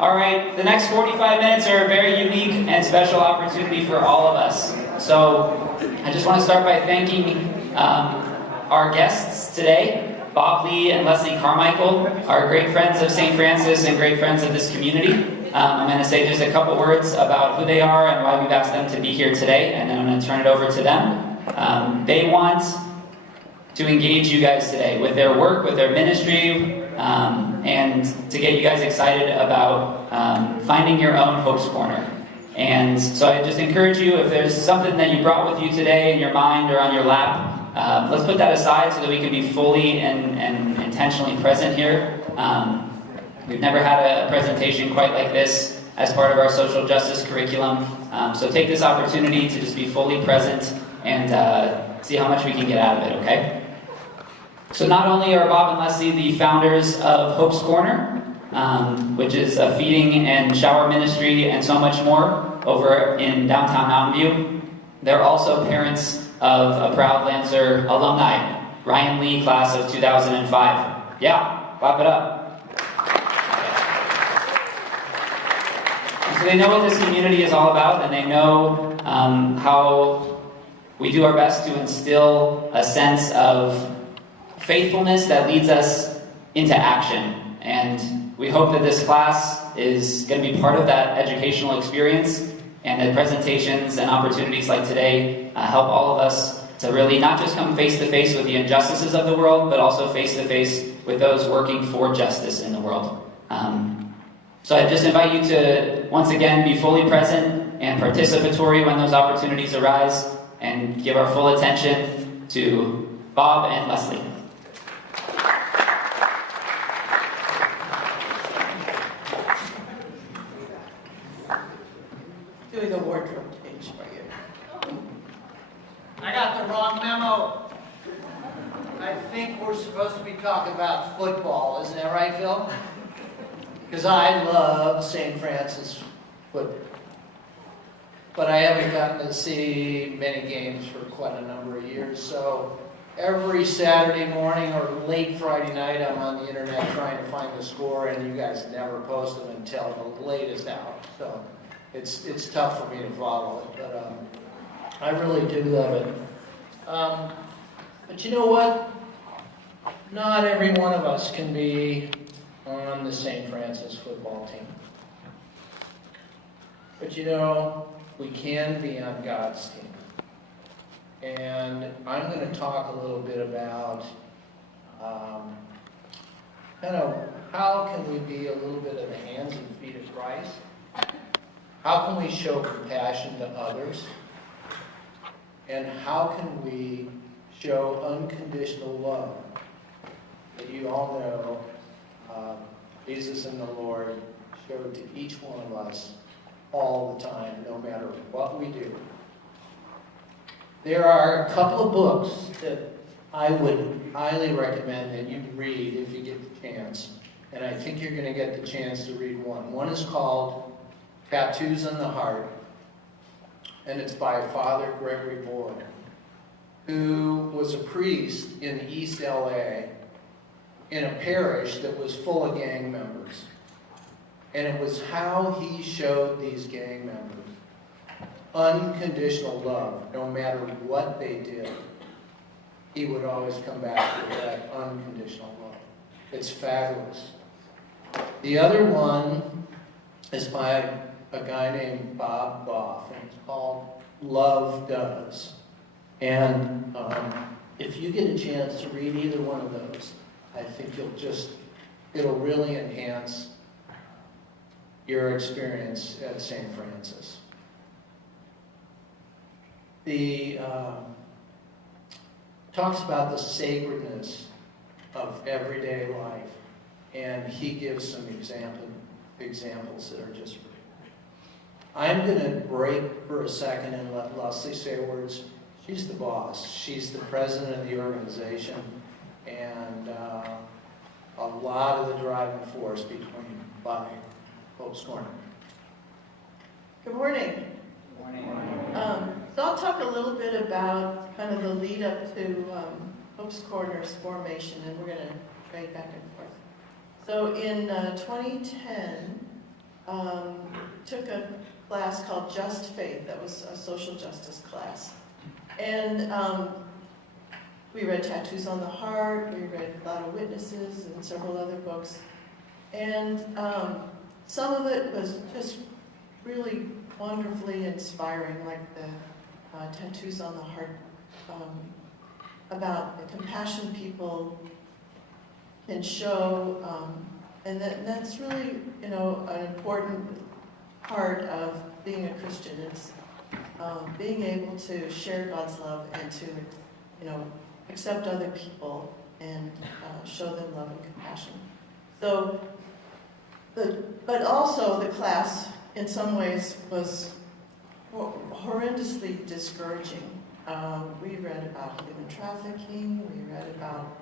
All right, the next 45 minutes are a very unique and special opportunity for all of us. So I just want to start by thanking our guests today, Bob Lee and Leslie Carmichael, are great friends of St. Francis and great friends of this community. I'm going to say just a couple words about who they are and why we've asked them to be here today, and then I'm going to turn it over to them. They want to engage you guys today with their work, with their ministry, and to get you guys excited about finding your own Hope's Corner. And so I just encourage you, if there's something that you brought with you today in your mind or on your lap, let's put that aside so that we can be fully and intentionally present here. We've never had a presentation quite like this as part of our social justice curriculum. So take this opportunity to just be fully present and see how much we can get out of it, okay? So not only are Bob and Leslie the founders of Hope's Corner, which is a feeding and shower ministry and so much more over in downtown Mountain View, they're also parents of a proud Lancer alumni, Ryan Lee, class of 2005. Yeah, clap it up. So they know what this community is all about, and they know how we do our best to instill a sense of faithfulness that leads us into action. And we hope that this class is going to be part of that educational experience, and that presentations and opportunities like today help all of us to really not just come face to face with the injustices of the world, but also face to face with those working for justice in the world. So I just invite you to, once again, be fully present and participatory when those opportunities arise, and give our full attention to Bob and Leslie. Doing a wardrobe change for you. I got the wrong memo. I think we're supposed to be talking about football. Isn't that right, Phil? Because I love St. Francis football. But I haven't gotten to see many games for quite a number of years. So every Saturday morning or late Friday night, I'm on the internet trying to find the score, and you guys never post them until the latest hour. So it's tough for me to follow it, but I really do love it. But you know what? Not every one of us can be on the St. Francis football team. But you know, we can be on God's team. And I'm going to talk a little bit about kind of how can we be a little bit of the hands and feet of Christ? How can we show compassion to others? And how can we show unconditional love? That you all know Jesus and the Lord showed to each one of us all the time, no matter what we do. There are a couple of books that I would highly recommend that you read if you get the chance. And I think you're going to get the chance to read one. One is called Tattoos on the Heart, and it's by Father Gregory Boyd, who was a priest in East LA in a parish that was full of gang members. And it was how he showed these gang members unconditional love, no matter what they did. He would always come back to that unconditional love. It's fabulous. The other one is by a guy named Bob Goff, and it's called Love Does. And if you get a chance to read either one of those, I think it'll really enhance your experience at St. Francis. The talks about the sacredness of everyday life, and he gives some examples that are just great. I'm going to break for a second and let Leslie say words. She's the boss. She's the president of the organization, and a lot of the driving force by Hope's Corner. Good morning. Good morning. So I'll talk a little bit about kind of the lead up to Hope's Corner's formation, and we're going to trade back and forth. So in 2010, took a class called Just Faith. That was a social justice class. And we read Tattoos on the Heart, we read Cloud of Witnesses, and several other books. And some of it was just really wonderfully inspiring, like the Tattoos on the Heart, about the compassion people can show, and that's really, an important part of being a Christian. It's being able to share God's love and to, accept other people and show them love and compassion. So, but also the class, in some ways, was horrendously discouraging. We read about human trafficking. We read about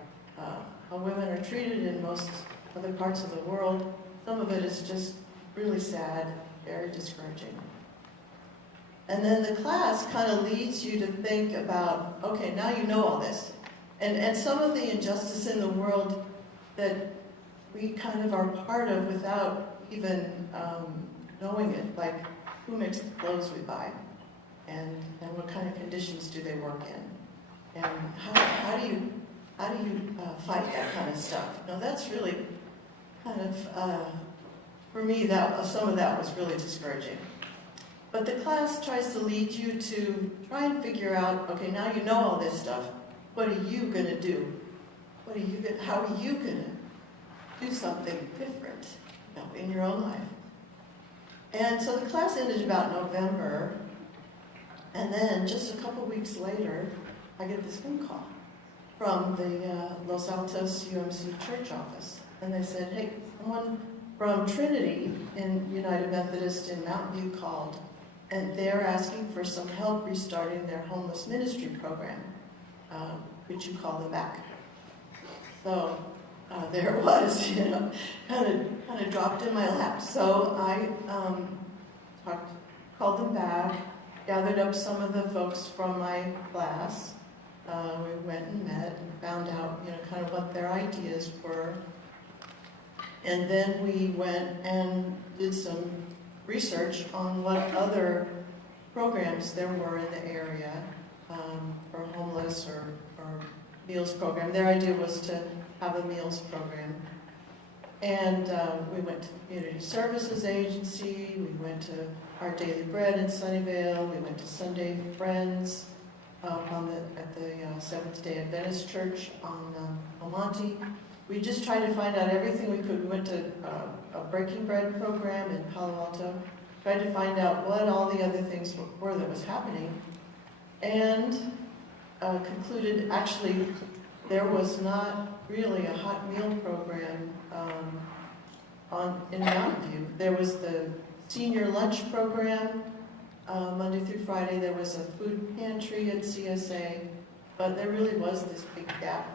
how women are treated in most other parts of the world. Some of it is just really sad, very discouraging. And then the class kind of leads you to think about, okay, now you know all this. And some of the injustice in the world that we kind of are part of without even knowing it, like who makes the clothes we buy, and what kind of conditions do they work in, and how do you fight that kind of stuff. That's really kind of, for me, some of that was really discouraging. But the class tries to lead you to try and figure out, okay, now you know all this stuff. What are you going to do? How are you going to do something different, in your own life? And so the class ended about November, and then just a couple weeks later, I get this phone call from the Los Altos UMC church office. And they said, hey, someone from Trinity in United Methodist in Mountain View called, and they're asking for some help restarting their homeless ministry program. Would you call them back? So there it was, kind of dropped in my lap. So I called them back, gathered up some of the folks from my class. We went and met and found out, kind of what their ideas were. And then we went and did some research on what other programs there were in the area for homeless or meals program. Their idea was to have a meals program. And we went to the Community Services Agency, we went to Our Daily Bread in Sunnyvale, we went to Sunday Friends at the Seventh-day Adventist Church on El Monte. We just tried to find out everything we could. We went to a Breaking Bread program in Palo Alto, tried to find out what all the other things were that was happening, and concluded actually there was not really a hot meal program in Mountain View. There was the senior lunch program, Monday through Friday. There was a food pantry at CSA, but there really was this big gap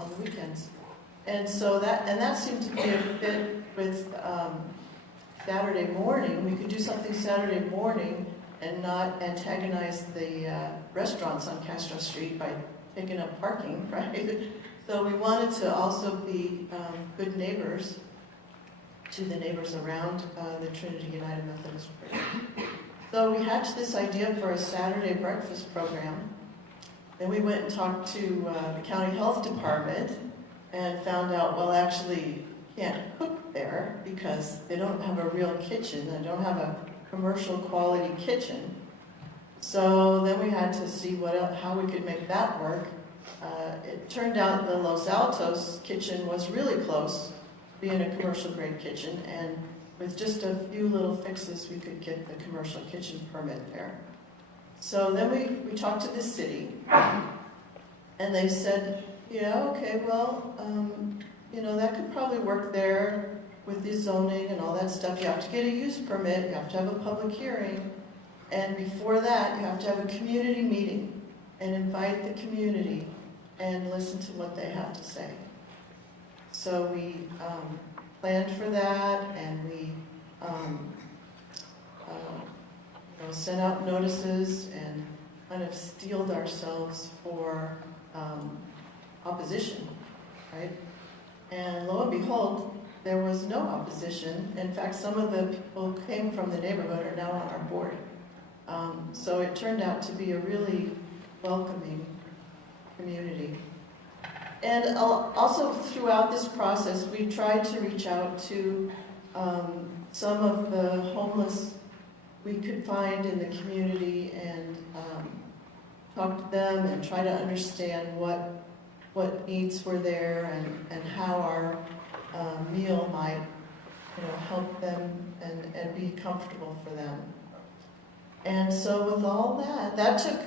on the weekends. And so that seemed to be a fit with Saturday morning. We could do something Saturday morning and not antagonize the restaurants on Castro Street by taking up parking, right? So we wanted to also be good neighbors to the neighbors around the Trinity United Methodist Church. So we hatched this idea for a Saturday breakfast program. Then we went and talked to the county health department and found out, well, actually, you can't cook there because they don't have a real kitchen. They don't have a commercial quality kitchen. So then we had to see how we could make that work. It turned out the Los Altos kitchen was really close, being a commercial grade kitchen, and with just a few little fixes, we could get the commercial kitchen permit there. So then we talked to the city, and they said, yeah, okay, well, that could probably work there with the zoning and all that stuff. You have to get a use permit, you have to have a public hearing, and before that, you have to have a community meeting and invite the community and listen to what they have to say. So we planned for that, and we sent out notices and kind of steeled ourselves for opposition, right? And lo and behold, there was no opposition. In fact, some of the people who came from the neighborhood are now on our board. So it turned out to be a really welcoming community. And also throughout this process, we tried to reach out to some of the homeless we could find in the community and talk to them and try to understand what needs were there and how our meal might, help them and be comfortable for them. And so with all that took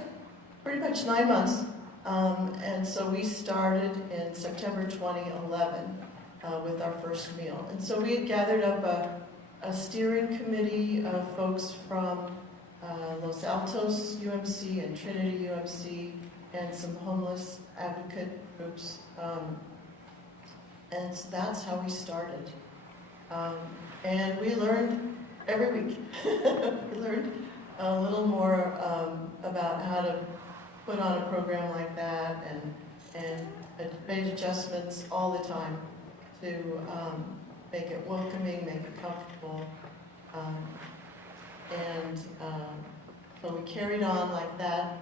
pretty much 9 months. And so we started in September 2011 with our first meal. And so we had gathered up a steering committee of folks from Los Altos UMC and Trinity UMC and some homeless advocate groups. And so that's how we started. And we learned every week. We learned a little more about how to put on a program like that and made adjustments all the time to make it welcoming, make it comfortable. So we carried on like that,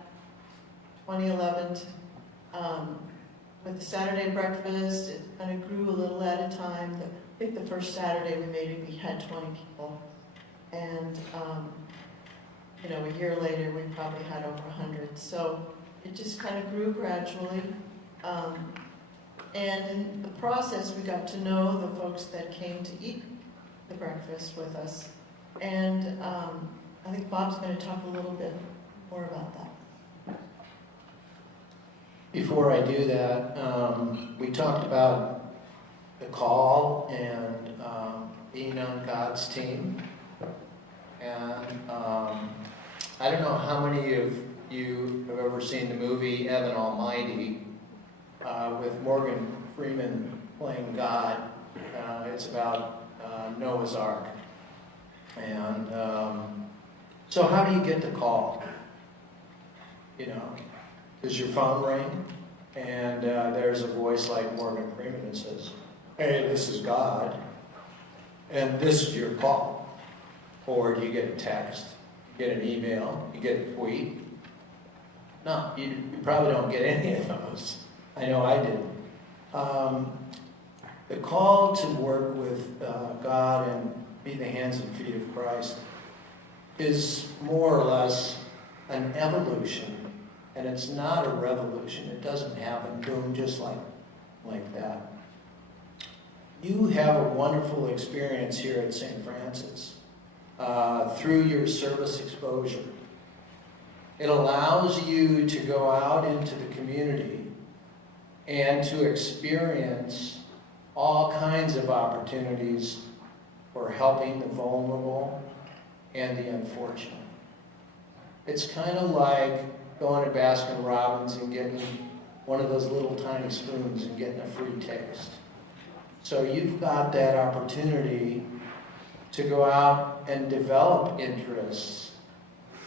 2011, with the Saturday breakfast. It kind of grew a little at a time. I think the first Saturday we made it, we had 20 people. And, a year later, we probably had over 100. So it just kind of grew gradually. And in the process, we got to know the folks that came to eat the breakfast with us. And I think Bob's going to talk a little bit more about that. Before I do that, we talked about the call and being on God's team. And I don't know how many of you have ever seen the movie Evan Almighty with Morgan Freeman playing God. It's about Noah's Ark. And so how do you get the call? Does your phone ring? And there's a voice like Morgan Freeman that says, "Hey, this is God, and this is your call." Or do you get a text, you get an email, you get a tweet? No, you probably don't get any of those. I know I didn't. The call to work with God and be the hands and feet of Christ is more or less an evolution, and it's not a revolution. It doesn't happen, boom, just like that. You have a wonderful experience here at St. Francis through your service exposure. It allows you to go out into the community and to experience all kinds of opportunities for helping the vulnerable and the unfortunate. It's kind of like going to Baskin Robbins and getting one of those little tiny spoons and getting a free taste. So you've got that opportunity to go out and develop interests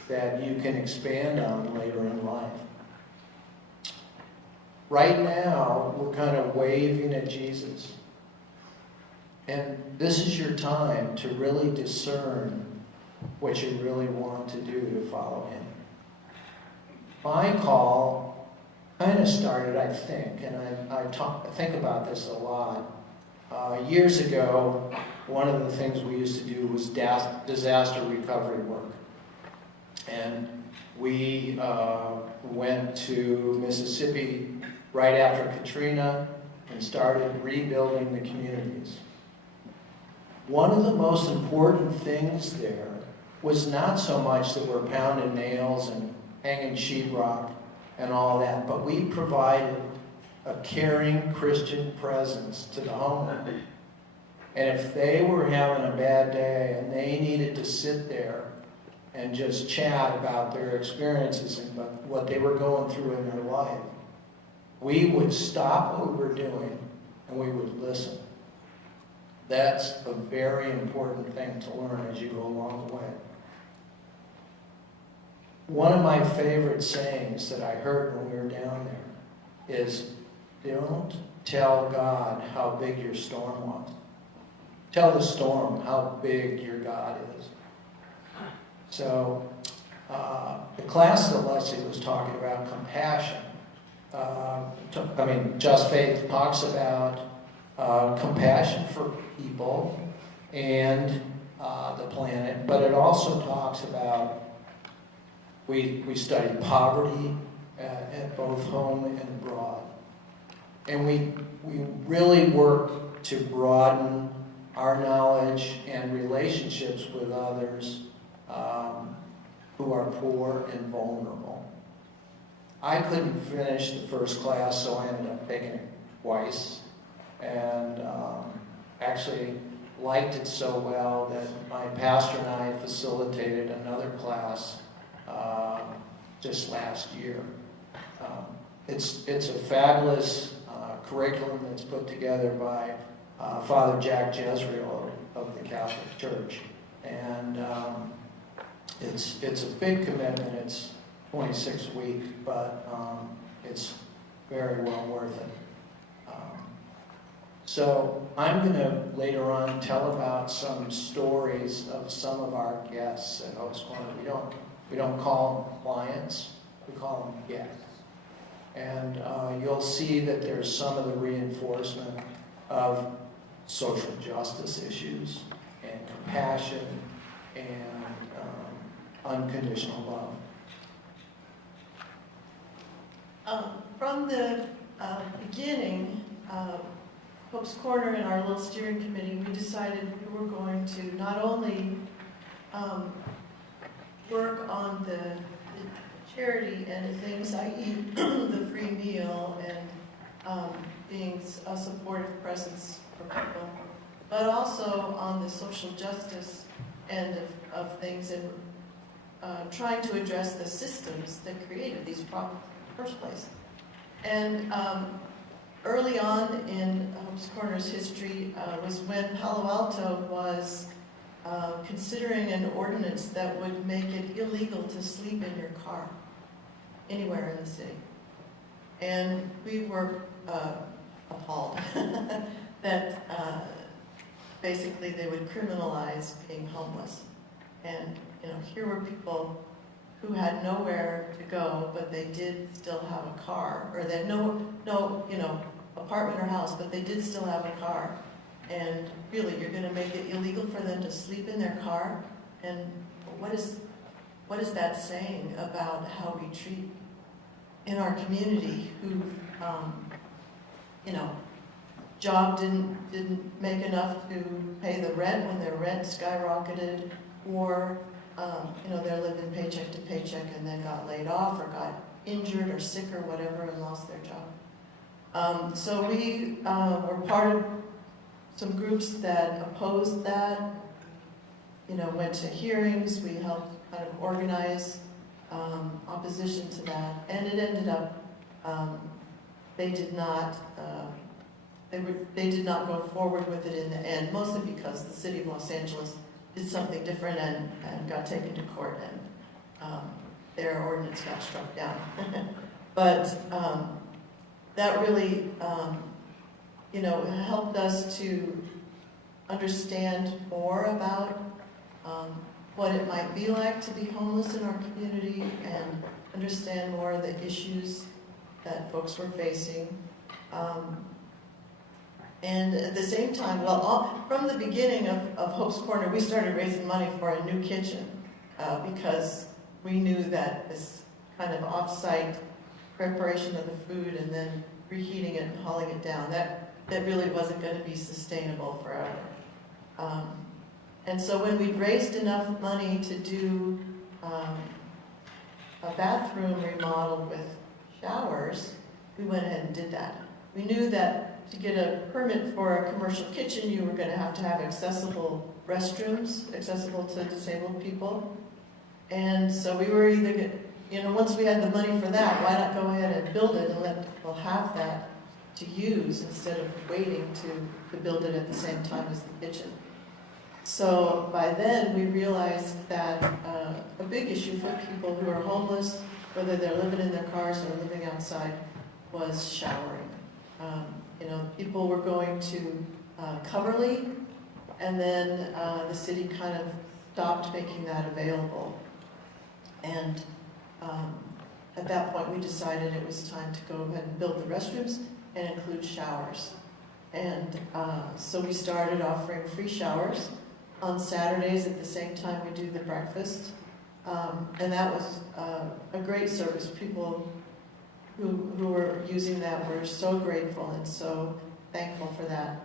that you can expand on later in life. Right now, we're kind of waving at Jesus. And this is your time to really discern what you really want to do to follow him. My call kind of started, I think, and I think about this a lot. Years ago, one of the things we used to do was disaster recovery work. And we went to Mississippi right after Katrina and started rebuilding the communities. One of the most important things there was not so much that we're pounding nails and hanging sheetrock and all that, but we provided a caring Christian presence to the homeless. And if they were having a bad day and they needed to sit there and just chat about their experiences and what they were going through in their life, we would stop what we were doing and we would listen. That's a very important thing to learn as you go along the way. One of my favorite sayings that I heard when we were down there is, don't tell God how big your storm was. tell the storm how big your God is. So the class that Leslie was talking about, compassion. Just Faith talks about compassion for people and the planet, but it also talks about, we study poverty at both home and abroad. And we really work to broaden our knowledge and relationships with others who are poor and vulnerable. I couldn't finish the first class, so I ended up taking it twice. And actually liked it so well that my pastor and I facilitated another class just last year. It's a fabulous curriculum that's put together by Father Jack Jezreel of the Catholic Church. And it's a big commitment. It's 26 weeks, but it's very well worth it. So I'm going to later on tell about some stories of some of our guests at Hope's Corner. We don't call them clients, we call them guests. And you'll see that there's some of the reinforcement of social justice issues and compassion and unconditional love. From the beginning, Hope's Corner and our little steering committee, we decided we were going to not only work on the charity and the things, i.e. the free meal and being a supportive presence for people, but also on the social justice end of things and trying to address the systems that created these problems in the first place. And early on in Hope's Corner's history was when Palo Alto was considering an ordinance that would make it illegal to sleep in your car anywhere in the city. And we were appalled that basically they would criminalize being homeless. And here were people who had nowhere to go, but they did still have a car, or they had no apartment or house, but they did still have a car. And really, you're going to make it illegal for them to sleep in their car? And what is that saying about how we treat in our community who, job didn't make enough to pay the rent when their rent skyrocketed, or they're living paycheck to paycheck and then got laid off or got injured or sick or whatever and lost their job. So we were part of some groups that opposed that, went to hearings. We helped kind of organize opposition to that, and it ended up they did not go forward with it in the end, mostly because the city of Los Angeles did something different and got taken to court, and their ordinance got struck down. But that really helped us to understand more about what it might be like to be homeless in our community and understand more of the issues that folks were facing. And at the same time, from the beginning of Hope's Corner, we started raising money for a new kitchen because we knew that this kind of off-site preparation of the food and then reheating it and hauling it down, that really wasn't going to be sustainable forever. And so when we raised enough money to do a bathroom remodel with showers, we went ahead and did that. We knew that to get a permit for a commercial kitchen, you were going to have accessible restrooms, accessible to disabled people. And so we were either, once we had the money for that, why not go ahead and build it and let people have that to use instead of waiting to build it at the same time as the kitchen. So by then we realized that a big issue for people who are homeless, whether they're living in their cars or living outside, was showering. People were going to Coverly And then the city kind of stopped making that available. And at that point, we decided it was time to go ahead and build the restrooms and include showers. And so we started offering free showers on Saturdays at the same time we do the breakfast. And that was a great service. People who were using that were so grateful and so thankful for that.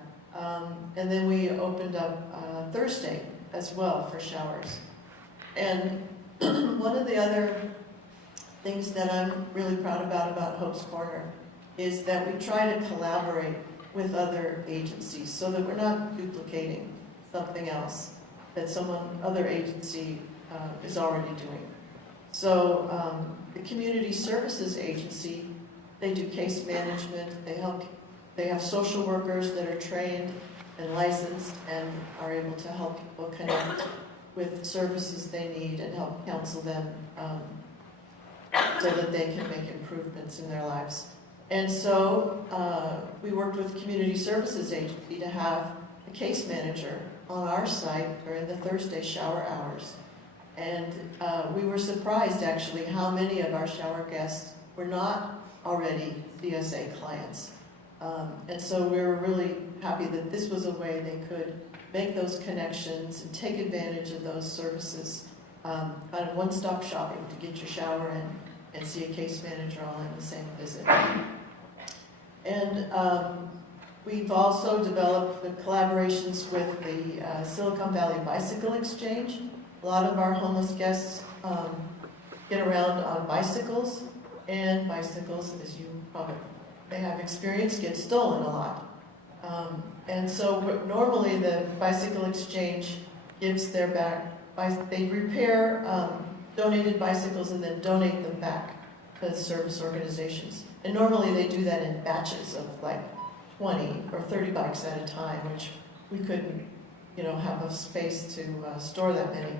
And then we opened up Thursday as well for showers. And one of the other things that I'm really proud about Hope's Corner is that we try to collaborate with other agencies so that we're not duplicating something else that other agency is already doing. So the Community Services Agency, they do case management, they have social workers that are trained and licensed and are able to help people connect with services they need and help counsel them so that they can make improvements in their lives. And so we worked with Community Services Agency to have a case manager on our site during the Thursday shower hours. And we were surprised actually how many of our shower guests were not already CSA clients. And so we were really happy that this was a way they could make those connections and take advantage of those services, kind of one-stop shopping to get your shower in and see a case manager all in the same visit. And we've also developed the collaborations with the Silicon Valley Bicycle Exchange. A lot of our homeless guests get around on bicycles, and bicycles, as you probably may have experienced, get stolen a lot. And so normally the Bicycle Exchange gives their they repair donated bicycles and then donate them back to service organizations. And normally they do that in batches of like 20 or 30 bikes at a time, which we couldn't, have a space to store that many.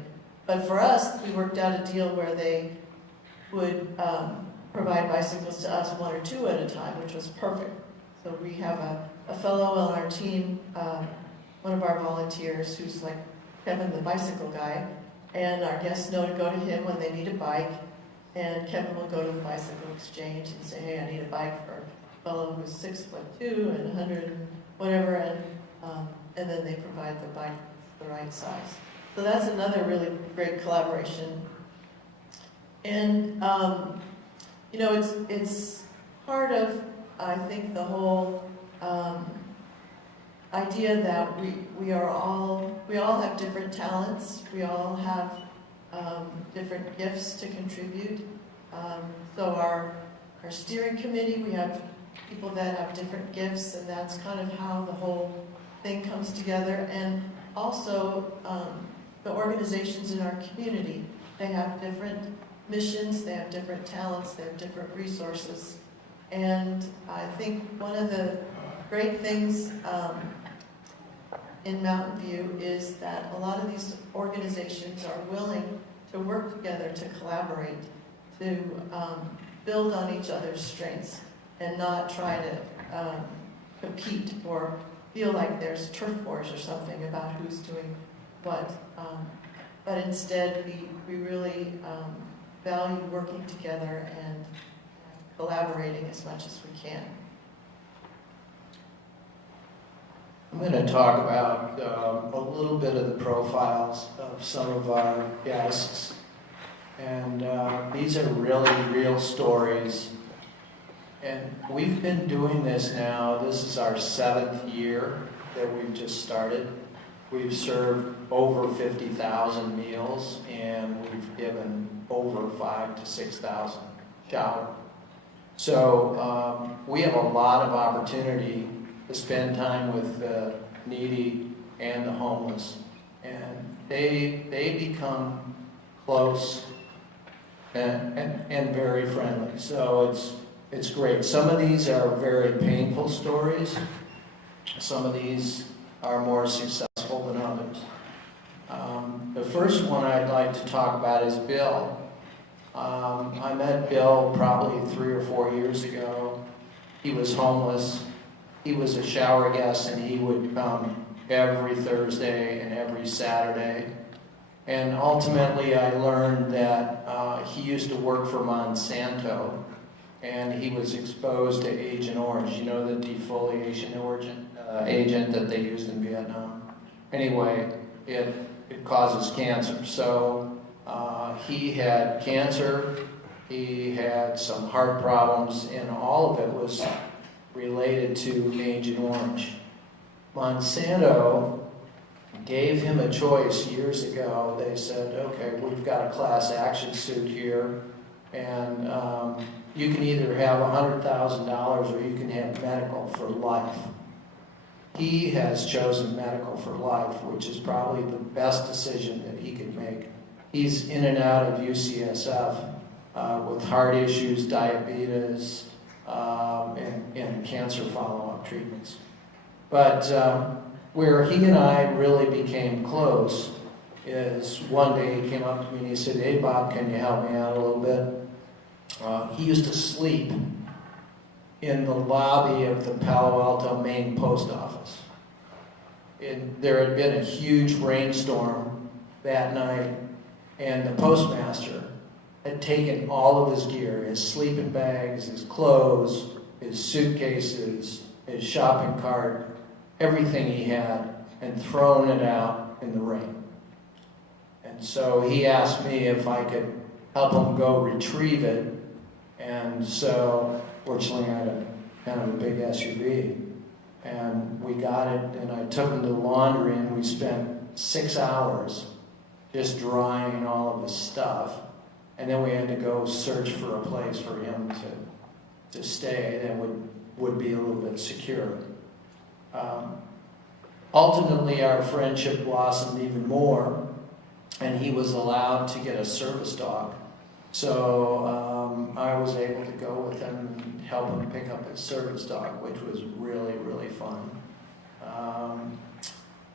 But for us, we worked out a deal where they would provide bicycles to us 1 or 2 at a time, which was perfect. So we have a fellow on our team, one of our volunteers, who's like Kevin, the bicycle guy, and our guests know to go to him when they need a bike, and Kevin will go to the Bicycle Exchange and say, hey, I need a bike for a fellow who's 6'2" and 100 and whatever, and then they provide the bike the right size. So that's another really great collaboration. And it's part of, I think, the whole idea that we all have different talents, we all have different gifts to contribute. So our steering committee, we have people that have different gifts, and that's kind of how the whole thing comes together. And also the organizations in our community, they have different missions, they have different talents, they have different resources. And I think one of the great things in Mountain View is that a lot of these organizations are willing to work together, to collaborate, to build on each other's strengths and not try to compete or feel like there's turf wars or something about who's doing what. But instead, we really value working together and collaborating as much as we can. I'm going to talk about a little bit of the profiles of some of our guests. And these are really real stories. And we've been doing this now. This is our 7th year that we've just started. We've served over 50,000 meals, and we've given over 5,000 to 6,000 showers. So we have a lot of opportunity to spend time with the needy and the homeless, and they become close and very friendly. So it's great. Some of these are very painful stories. Some of these are more successful than others. The first one I'd like to talk about is Bill. I met Bill probably 3 or 4 years ago. He was homeless. He was a shower guest, and he would come every Thursday and every Saturday. And ultimately, I learned that he used to work for Monsanto, and he was exposed to Agent Orange. You know, the defoliation agent that they used in Vietnam. Anyway, it causes cancer. So he had cancer, he had some heart problems, and all of it was related to Agent Orange. Monsanto gave him a choice years ago. They said, okay, we've got a class action suit here, and you can either have $100,000 or you can have medical for life. He has chosen medical for life, which is probably the best decision that he could make. He's in and out of UCSF with heart issues, diabetes, and cancer follow-up treatments. But where he and I really became close is one day he came up to me and he said, hey Bob, can you help me out a little bit? He used to sleep in the lobby of the Palo Alto main post office. There had been a huge rainstorm that night, and the postmaster had taken all of his gear, his sleeping bags, his clothes, his suitcases, his shopping cart, everything he had, and thrown it out in the rain. And so he asked me if I could help him go retrieve it. And so, fortunately, I had a kind of a big SUV. And we got it, and I took him to the laundry, and we spent 6 hours just drying all of his stuff. And then we had to go search for a place for him to stay that would be a little bit secure. Ultimately, our friendship blossomed even more, and he was allowed to get a service dog. So I was able to go with him and help him pick up his service dog, which was really, really fun.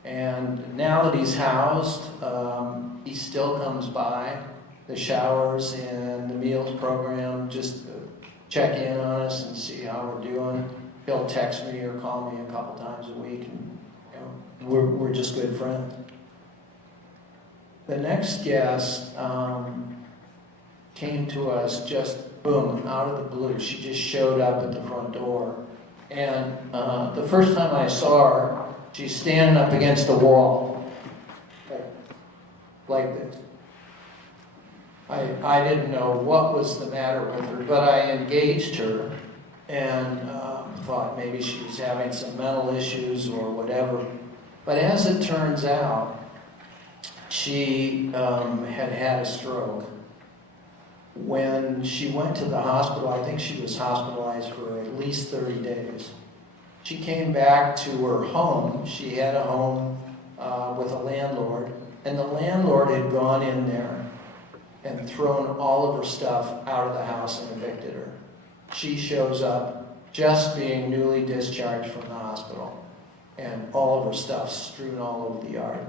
And now that he's housed, he still comes by the showers and the meals program just to check in on us and see how we're doing. He'll text me or call me a couple times a week, and we're just good friends. The next guest came to us just, boom, out of the blue. She just showed up at the front door. And the first time I saw her, she's standing up against the wall, like this. I didn't know what was the matter with her, but I engaged her and thought maybe she was having some mental issues or whatever. But as it turns out, she had had a stroke. When she went to the hospital, I think she was hospitalized for at least 30 days. She came back to her home. She had a home with a landlord, and the landlord had gone in there and thrown all of her stuff out of the house and evicted her. She shows up just being newly discharged from the hospital, and all of her stuff strewn all over the yard.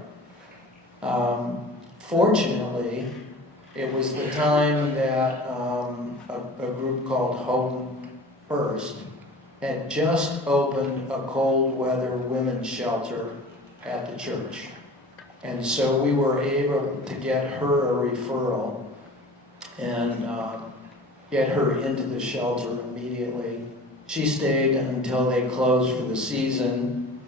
Fortunately, it was the time that a group called Home First had just opened a cold weather women's shelter at the church. And so we were able to get her a referral and get her into the shelter immediately. She stayed until they closed for the season.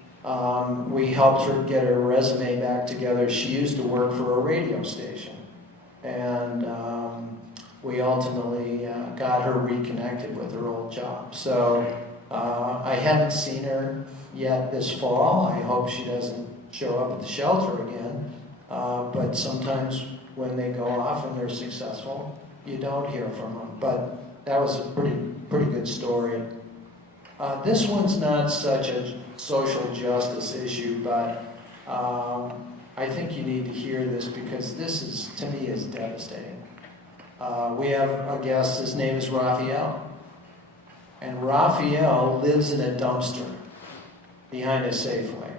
We helped her get her resume back together. She used to work for a radio station. And we ultimately got her reconnected with her old job. So I haven't seen her yet this fall. I hope she doesn't show up at the shelter again. But sometimes when they go off and they're successful, you don't hear from them. But that was a pretty good story. This one's not such a social justice issue, but I think you need to hear this because this is, to me, is devastating. We have a guest, his name is Raphael. And Raphael lives in a dumpster behind a Safeway.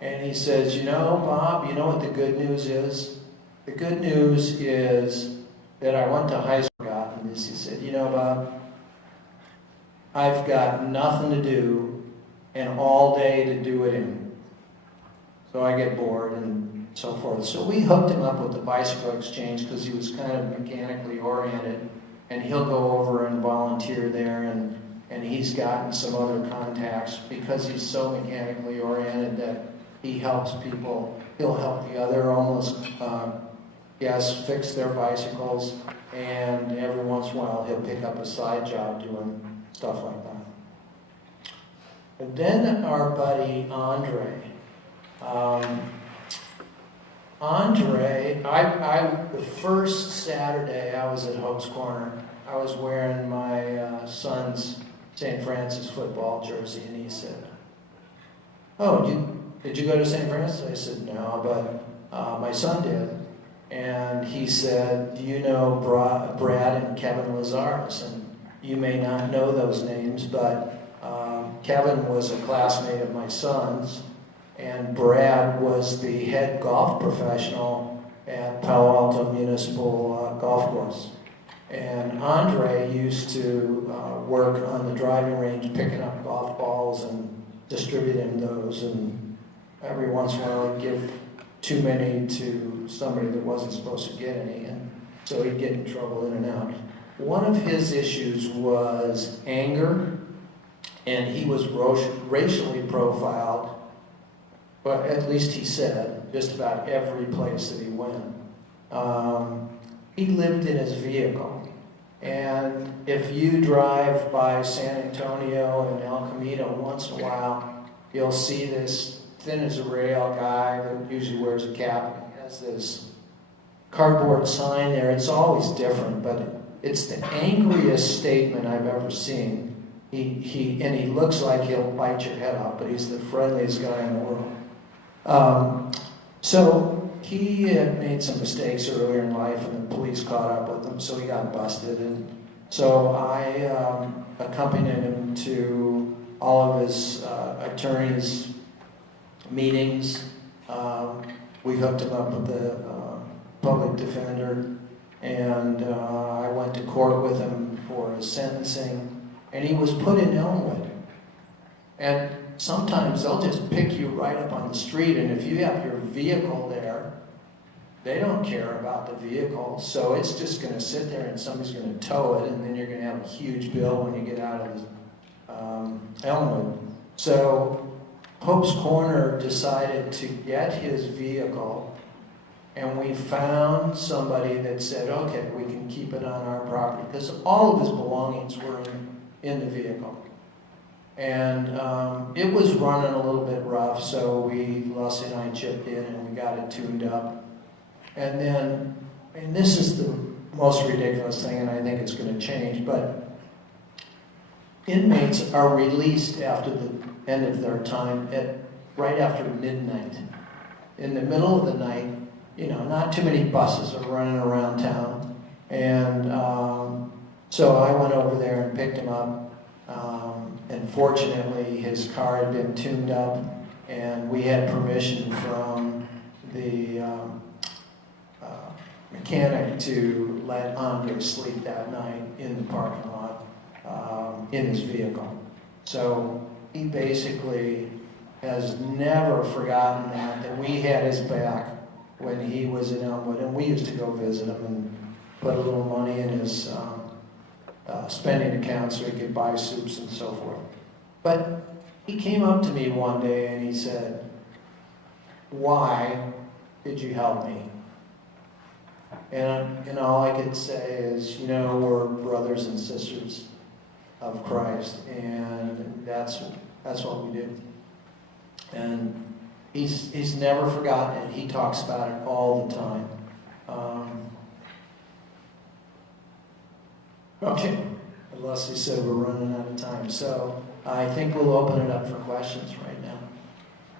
And he says, you know, Bob, you know what the good news is? The good news is that I went to high school, and he said, you know, Bob, I've got nothing to do and all day to do it in. So I get bored and so forth. So we hooked him up with the bicycle exchange because he was kind of mechanically oriented, and he'll go over and volunteer there, and he's gotten some other contacts because he's so mechanically oriented that he helps people. He'll help the other homeless guests fix their bicycles, and every once in a while he'll pick up a side job doing stuff like that. And then our buddy Andre. The first Saturday I was at Hope's Corner, I was wearing my son's St. Francis football jersey, and he said, "Oh, did you go to St. Francis?" I said, "No, but my son did." And he said, "Do you know Brad and Kevin Lazarus?" And you may not know those names, but Kevin was a classmate of my son's, and Brad was the head golf professional at Palo Alto Municipal Golf Course. And Andre used to work on the driving range, picking up golf balls and distributing those, and every once in a while he'd give too many to somebody that wasn't supposed to get any, and so he'd get in trouble in and out. One of his issues was anger, and he was racially profiled, but at least he said, just about every place that he went. He lived in his vehicle, and if you drive by San Antonio and El Camino once in a while, you'll see this thin as a rail guy that usually wears a cap, and he has this cardboard sign there. It's always different, but it's the angriest statement I've ever seen. He looks like he'll bite your head off, but he's the friendliest guy in the world. So he had made some mistakes earlier in life, and the police caught up with him, so he got busted. And so I accompanied him to all of his attorneys' meetings. We hooked him up with the public defender, and I went to court with him for his sentencing, and he was put in Elmwood. And sometimes they'll just pick you right up on the street, and if you have your vehicle there, they don't care about the vehicle, so it's just going to sit there and somebody's going to tow it, and then you're going to have a huge bill when you get out of Elmwood. So Hope's Corner decided to get his vehicle, and we found somebody that said, okay, we can keep it on our property, because all of his belongings were in the vehicle. And it was running a little bit rough, so Lussie and I chipped in and we got it tuned up. And then, and this is the most ridiculous thing, and I think it's going to change, but inmates are released after the end of their time right after midnight. In the middle of the night, not too many buses are running around town. And so I went over there and picked him up. And fortunately, his car had been tuned up, and we had permission from the mechanic to let Andre sleep that night in the parking lot in his vehicle. So he basically has never forgotten that we had his back when he was in Elmwood, and we used to go visit him and put a little money in his spending account so he could buy soups and so forth. But he came up to me one day and he said, "Why did you help me?" And all I could say is, we're brothers and sisters of Christ, and that's what we do. And he's never forgotten it. He talks about it all the time. Okay, unless he said we're running out of time, so I think we'll open it up for questions right now.